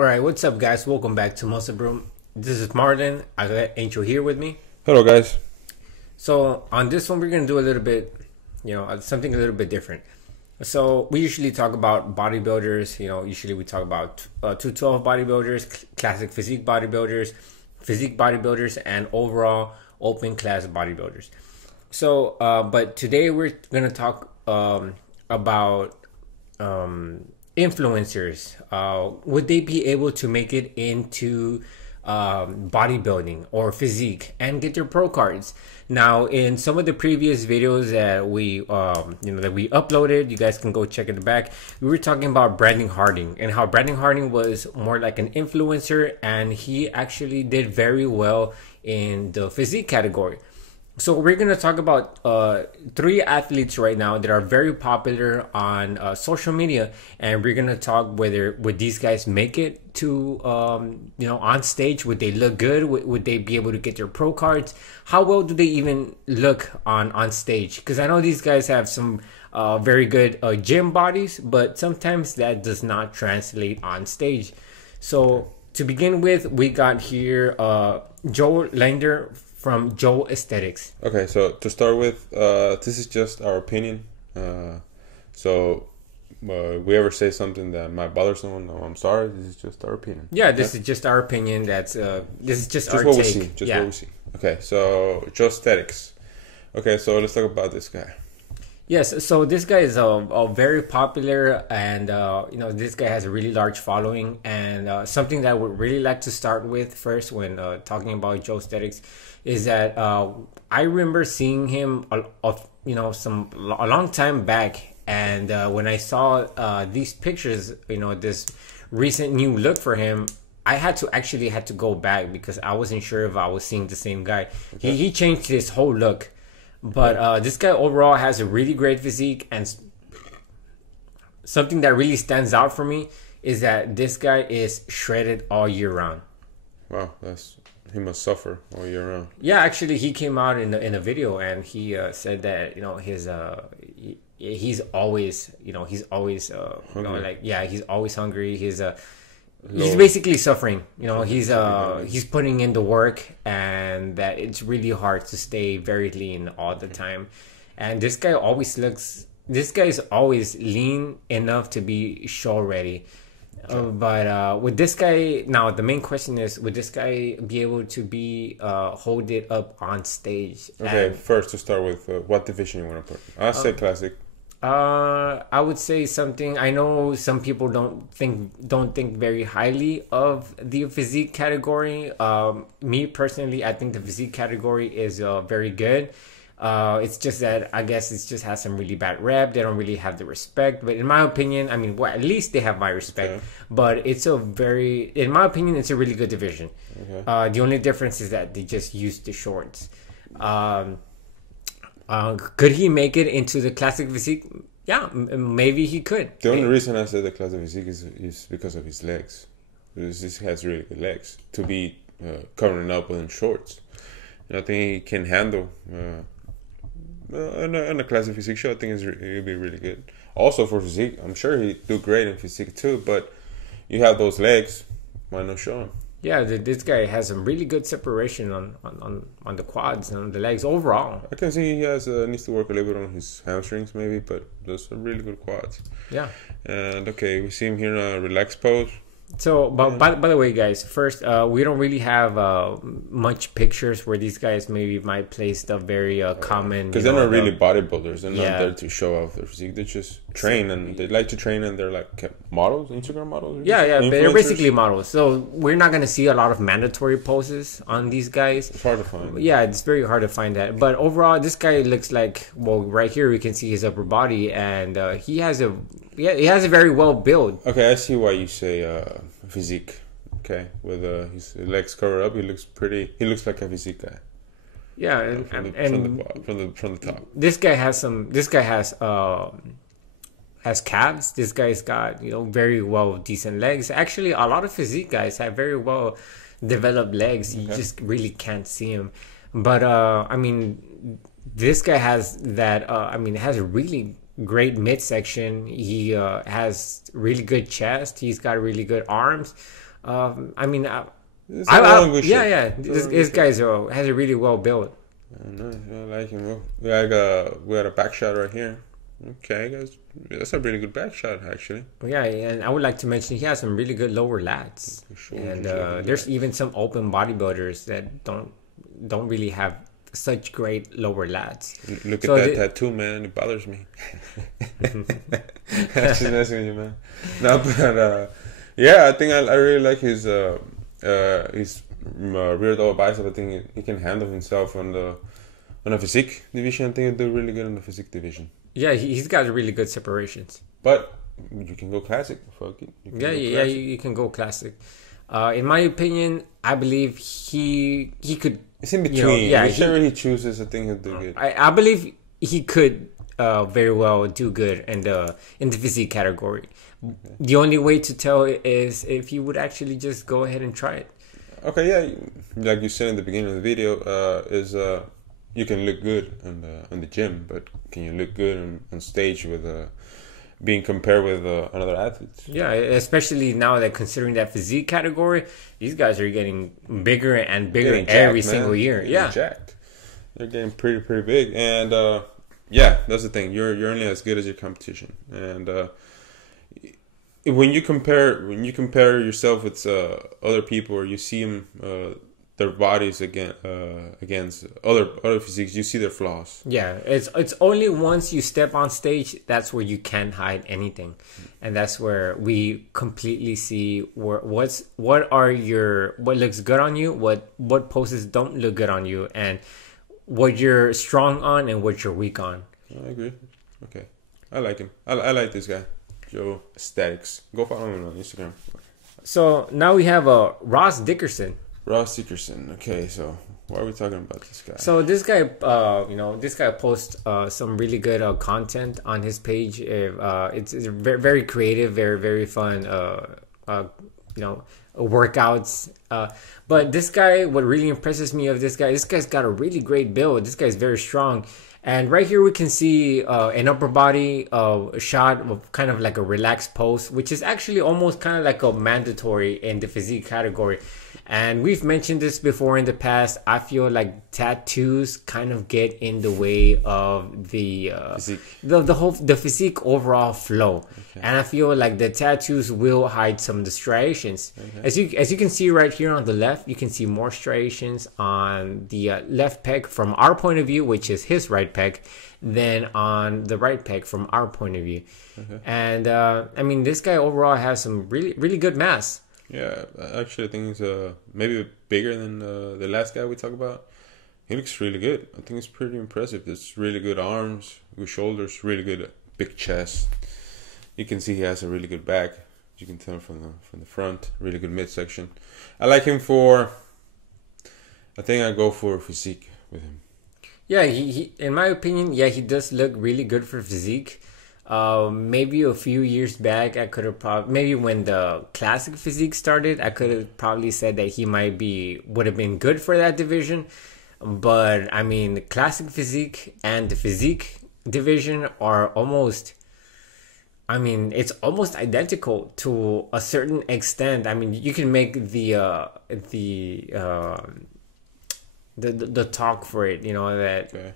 Alright, what's up guys? Welcome back to Muscle Brew. This is Marlon. I got Angel here with me. Hello guys. So on this one we're going to do a little bit, something a little bit different. So we usually talk about bodybuilders, usually we talk about 212 bodybuilders, classic physique bodybuilders, and overall open class bodybuilders. So, but today we're going to talk about influencers. Would they be able to make it into bodybuilding or physique and get their pro cards? Now, in some of the previous videos that we uploaded, you guys can go check it back. We were talking about Brandon Harding and how Brandon Harding was more like an influencer, and he actually did very well in the physique category. So we're going to talk about 3 athletes right now that are very popular on social media, and we're going to talk would these guys make it to on stage. Would they look good? Would they be able to get their pro cards? How well do they even look on stage? Because I know these guys have some very good gym bodies, but sometimes that does not translate on stage. So to begin with, we got here Lindner from Joesthetics. Okay, so to start with, this is just our opinion. We ever say something that might bother someone, no, I'm sorry. This is just our opinion. Yeah, this is just our opinion. This is just our what take. We see. What we see. Okay, so Joesthetics. Okay, so let's talk about this guy. Yes, so this guy is very popular, and this guy has a really large following. And something that I would really like to start with first when talking about Joesthetics is that I remember seeing him a long time back, and when I saw these pictures, this recent new look for him, I had to go back because I wasn't sure if I was seeing the same guy. Okay. He changed his whole look. But this guy overall has a really great physique, and something that really stands out for me is that this guy is shredded all year round. Wow, he must suffer all year round. Yeah, actually, he came out in a video and he said that he's always he's always hungry. He's basically suffering. He's putting in the work, and that it's really hard to stay very lean all the time. And this guy is always lean enough to be show ready. But with this guy, now the main question is, would this guy be able to hold it up on stage? Okay, first to start with, what division you want to put? I'll say classic. I would say something. I know some people don't think very highly of the physique category. Me personally, I think the physique category is very good. It's just that I guess it just has some really bad rep. They don't really have the respect. But in my opinion, at least they have my respect. Okay. But in my opinion, it's a really good division. Okay. The only difference is that they just use the shorts. Could he make it into the classic physique? Yeah, maybe he could. The only reason I said the classic physique is because of his legs. This has really good legs to be covering up within shorts. I think he can handle in a classic physique show. I think it'd be really good. Also for physique, I'm sure he'd do great in physique too. But you have those legs, why not show him? Yeah, this guy has some really good separation on the quads and on the legs overall. I can see he needs to work a little bit on his hamstrings maybe, but those are really good quads. Yeah. And okay, we see him here in a relaxed pose. So, but by the way, guys, first, we don't really have much pictures where these guys maybe might play stuff very common. Because they're not really bodybuilders. They're not there to show off their physique. They just train, and they like to train, and they're like models, Instagram models. Yeah, they're basically models. So we're not going to see a lot of mandatory poses on these guys. It's hard to find. Yeah, it's very hard to find that. But overall, this guy looks like, well, right here we can see his upper body, and he has a very well build. Okay, I see why you say physique. Okay, with his legs covered up, he looks like a physique guy. Yeah, and from the top. This guy has calves. This guy's got very decent legs. Actually, a lot of physique guys have very well developed legs. You just really can't see them. But this guy has that. It has a really great midsection. He has really good chest. He's got really good arms. I mean, yeah. This guy has a really well built. Nice. I like him. We got a back shot right here. Okay, guys, that's a really good back shot, actually. Yeah, and I would like to mention he has some really good lower lats, and there's even some open bodybuilders that don't really have such great lower lats. Look at that tattoo, man. It bothers me. That's just messing with you, man. No, but yeah, I think I really like his rear double bicep. I think he can handle himself on a physique division. I think he'll do really good in the physique division. Yeah, he's got really good separations. But you can go classic. Fuck it. You can go classic. In my opinion, I believe he could. It's in between. Whichever he chooses, I think he'll do good. I believe he could very well do good in the physique category. Okay. The only way to tell is if you would actually just go ahead and try it. Okay, yeah, like you said in the beginning of the video, you can look good in the gym, but can you look good on stage with being compared with another athletes? Yeah, especially now that considering that physique category, these guys are getting bigger and bigger every single year. They're jacked. They're getting pretty big, and yeah, that's the thing. You're only as good as your competition, and when you compare yourself with other people, or you see them their bodies against other physiques, you see their flaws. Yeah, it's only once you step on stage that's where you can't hide anything, and that's where we completely see what looks good on you, what poses don't look good on you, and what you're strong on and what you're weak on. I agree. Okay, I like him. I like this guy, Joesthetics. Go follow him on Instagram. So now we have Ross Dickerson. Ross Dickerson. Okay, so why are we talking about this guy? So this guy, this guy posts some really good content on his page. It's very, very creative, very fun. Workouts. But this guy, what really impresses me of this guy's got a really great build. This guy's very strong. And right here we can see an upper body shot of kind of like a relaxed pose, which is actually almost kind of like a mandatory in the physique category. And we've mentioned this before in the past. I feel like tattoos kind of get in the way of the physique. the physique overall flow. Okay. And I feel like the tattoos will hide some of the striations. Okay. As you can see right here on the left, you can see more striations on the left pec from our point of view, which is his right pec, than on the right pec from our point of view. Okay. And I mean, this guy overall has some really good mass. Yeah, actually, I think he's maybe bigger than the last guy we talked about. He looks really good. I think it's pretty impressive. There's really good arms, good shoulders, really good big chest. You can see he has a really good back. You can tell from the front. Really good midsection. I like him for. I think I go for physique with him. Yeah, he in my opinion, he does look really good for physique. Maybe a few years back, I could have maybe when the classic physique started, I could have probably said that he would have been good for that division. But I mean, the classic physique and the physique division are almost, it's almost identical to a certain extent. I mean, you can make the talk for it, that. Okay.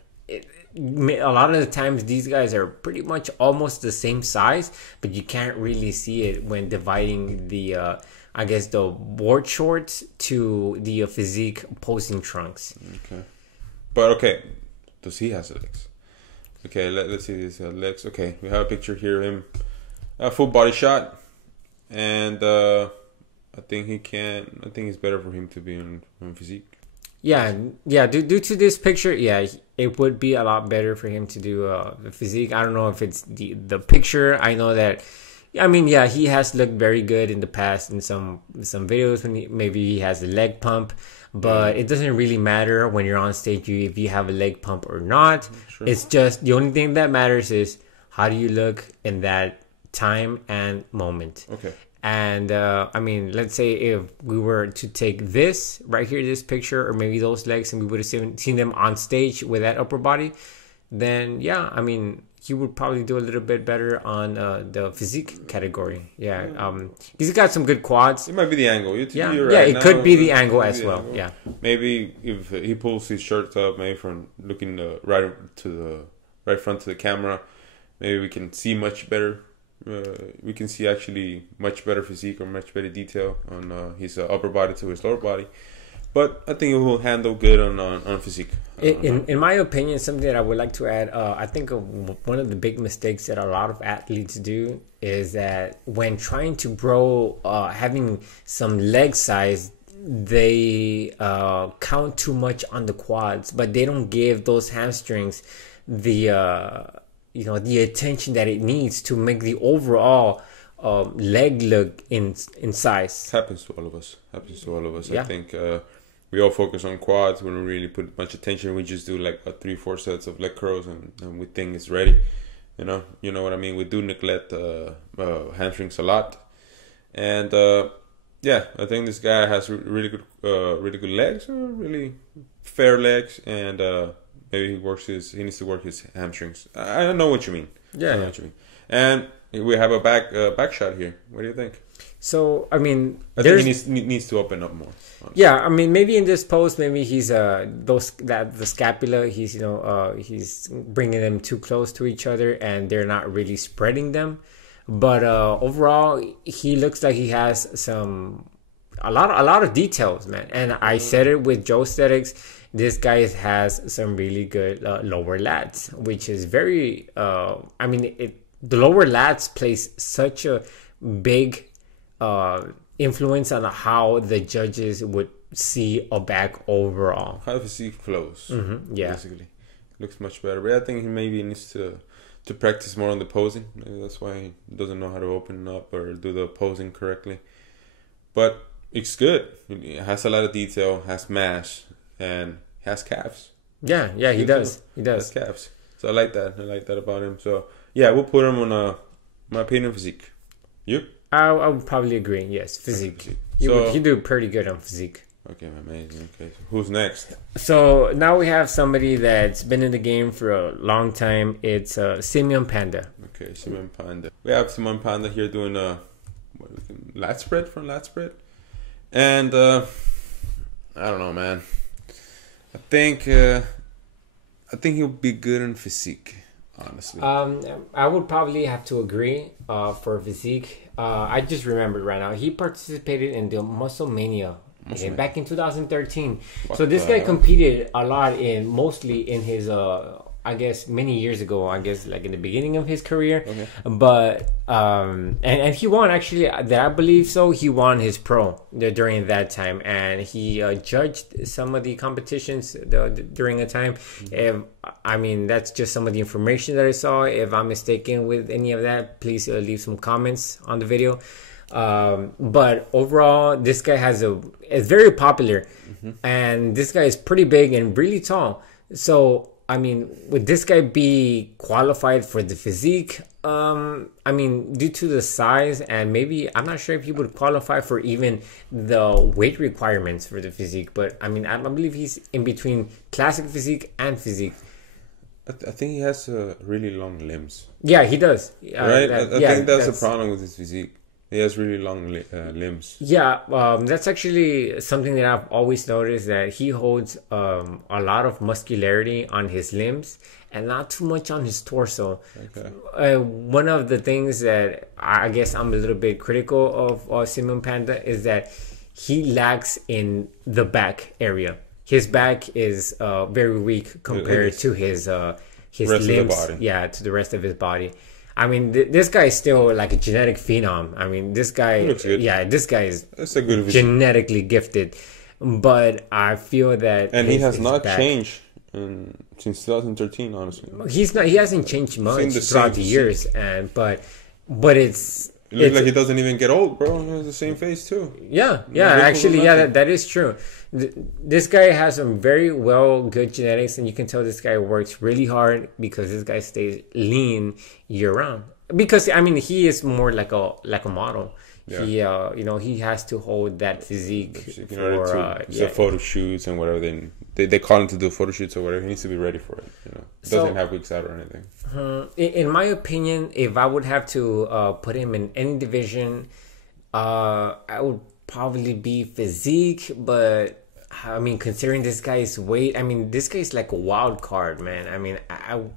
A lot of the times these guys are pretty much almost the same size, but you can't really see it when dividing the the board shorts to the physique posing trunks. Okay, but okay, does he has legs? Okay, let's see these legs. Okay, we have a picture here of him, a full body shot, and I think it's better for him to be on physique. Yeah. Due to this picture, it would be a lot better for him to do the physique. I don't know if it's the picture. I know that. He has looked very good in the past in some videos when maybe he has a leg pump, but it doesn't really matter when you're on stage if you have a leg pump or not. Sure. It's just the only thing that matters is how do you look in that time and moment. Okay. And let's say if we were to take this right here, this picture, or maybe those legs, and we would have seen them on stage with that upper body, then he would probably do a little bit better on the physique category. Yeah, he's got some good quads. It might be the angle. You're right. It now, could be the angle as well. Angle. Yeah, maybe if he pulls his shirt up, maybe from looking right front to the camera, maybe we can see much better. We can see actually much better physique or much better detail on his upper body to his lower body. But I think it will handle good on physique. In my opinion, something that I would like to add, I think one of the big mistakes that a lot of athletes do is that when trying to grow, having some leg size, they count too much on the quads, but they don't give those hamstrings the attention that it needs to make the overall leg look in size. Happens to all of us. Yeah. I think we all focus on quads. We don't really put much attention. We just do like 3-4 sets of leg curls and we think it's ready. You know what I mean? We do neglect hamstrings a lot. And I think this guy has really good legs, really fair legs, and maybe he needs to work his hamstrings. I don't know what you mean. Yeah. I know what you mean. And we have a back shot here. What do you think? So I think he needs to open up more. Honestly. Yeah, I mean maybe in this pose, maybe he's the scapula, he's bringing them too close to each other and they're not really spreading them. But overall, he looks like he has a lot of details, man. And I said it with Joesthetics. This guy has some really good lower lats, which is very. The lower lats plays such a big influence on how the judges would see a back overall. How the physique flows. Yeah, basically looks much better. But I think he maybe needs to practice more on the posing. Maybe that's why he doesn't know how to open up or do the posing correctly. But it's good. It has a lot of detail, has mass, and has calves. Yeah, he does. He does. Has calves. So I like that. I like that about him. So yeah, we'll put him on my opinion, physique. You? I would probably agree. Yes, physique. He do pretty good on physique. Okay, amazing. Okay, so who's next? So now we have somebody that's been in the game for a long time. It's Simeon Panda. Okay, Simeon Panda. We have Simeon Panda here doing lat spread from lat spread, and I don't know, man. I think he'll be good in physique. Honestly, I would probably have to agree. For physique, I just remembered right now he participated in the Muscle Mania. Okay, back in 2013. So this guy competed a lot mostly in his I guess many years ago, I guess like in the beginning of his career. Okay. But and he won actually, that I believe so. He won his pro during that time, and he judged some of the competitions during a time. I mean, that's just some of the information that I saw. If I'm mistaken with any of that, please leave some comments on the video. But overall, this guy is very popular, and this guy is pretty big and really tall. So I mean, would this guy be qualified for the physique? I mean, due to the size, and maybe I'm not sure if he would qualify for even the weight requirements for the physique. But I mean, I believe he's in between classic physique and physique. I think he has really long limbs. Yeah, he does. Right? I think that's the problem with his physique. He has really long limbs. Yeah, that's actually something that I've always noticed, that he holds a lot of muscularity on his limbs and not too much on his torso. Okay. One of the things that I guess I'm a little bit critical of Simeon Panda is that he lacks in the back area. His back is very weak compared to his limbs. Yeah, to the rest of his body. I mean, this guy is still like a genetic phenom. I mean, this guy, this guy is genetically gifted. But I feel that, and he has not changed since 2013. Honestly, he hasn't changed much throughout the years, but it's. It looks like he doesn't even get old, bro. He has the same face too. Yeah. Actually, that is true. This guy has some very good genetics, and you can tell this guy works really hard because this guy stays lean year round. Because I mean, he is more like a model. Yeah. He has to hold that physique in order to photo shoots and whatever. Then they call him to do photo shoots or whatever. He needs to be ready for it. You know, doesn't have weeks out or anything. In my opinion, if I would have to put him in any division, I would probably be physique. But I mean, considering this guy's weight, I mean, this guy's like a wild card, man. I mean,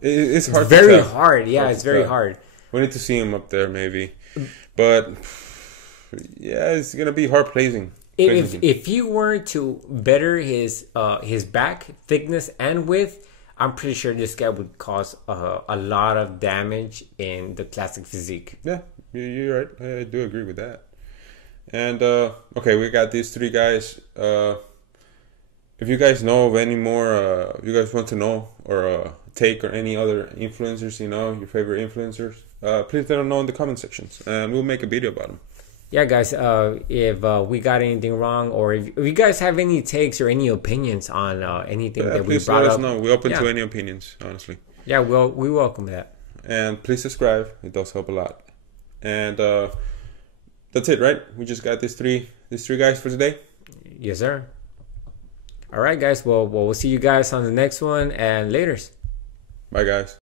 it's hard. Very hard. Yeah, it's very hard. We need to see him up there, maybe. But yeah, it's gonna be hard placing. If he were to better his back thickness and width, I'm pretty sure this guy would cause a lot of damage in the classic physique. Yeah, you're right. I do agree with that. And okay, we got these three guys. If you guys know of any more, you guys want to know or take or any other influencers, you know, your favorite influencers, please let them know in the comment sections, and we'll make a video about them. Yeah, guys, if we got anything wrong, or if you guys have any takes or any opinions on anything that we brought up, let us know. We're open to any opinions, honestly. Yeah, we welcome that. And please subscribe. It does help a lot. And that's it, right? We just got these three guys for today. Yes, sir. All right, guys. Well, we'll see you guys on the next one, and laters. Bye, guys.